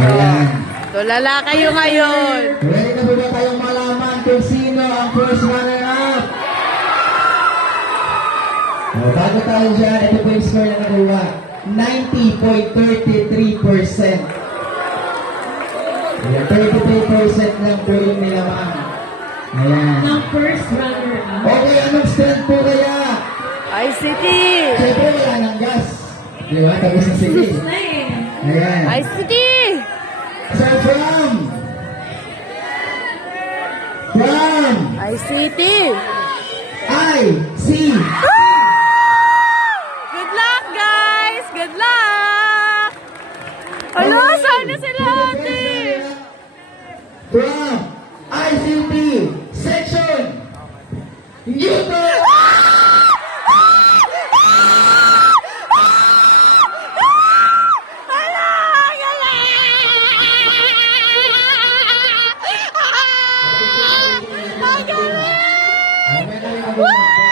Ayan. Tulala kayo ngayon. Ready na ba kayong malaman kung sino ang first runner-up? Bago tayo dyan, ito po yung score na nakuha. 90.33%. Ayan, 33% lang po yung nilamang. Ayan. Ng first runner-up. Okay, anong strength po kaya? ICT! Siyempre wala ng gas. Di ba? Tapos na sige. Sus na eh. Ayan. ICT! So from ICT! I-C. Good luck, guys! Good luck! Alo, sana sila ate! From ICT section. YouTube. Woo!